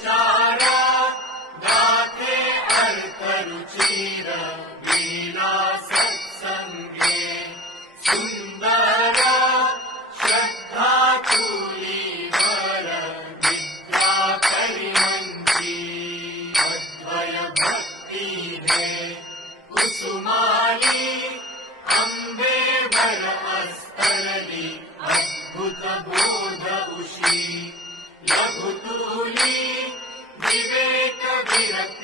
विचारा गाथे अर्थ रुचिर वीणा सत्संगे सुंदर श्रद्धा चूलीवर विद्या करिमंची अद्वय भक्ती दे कुसुमाली अंबेवर अस्तरली अद्भुत बोध उशी लघुतूली विवेक विरक्त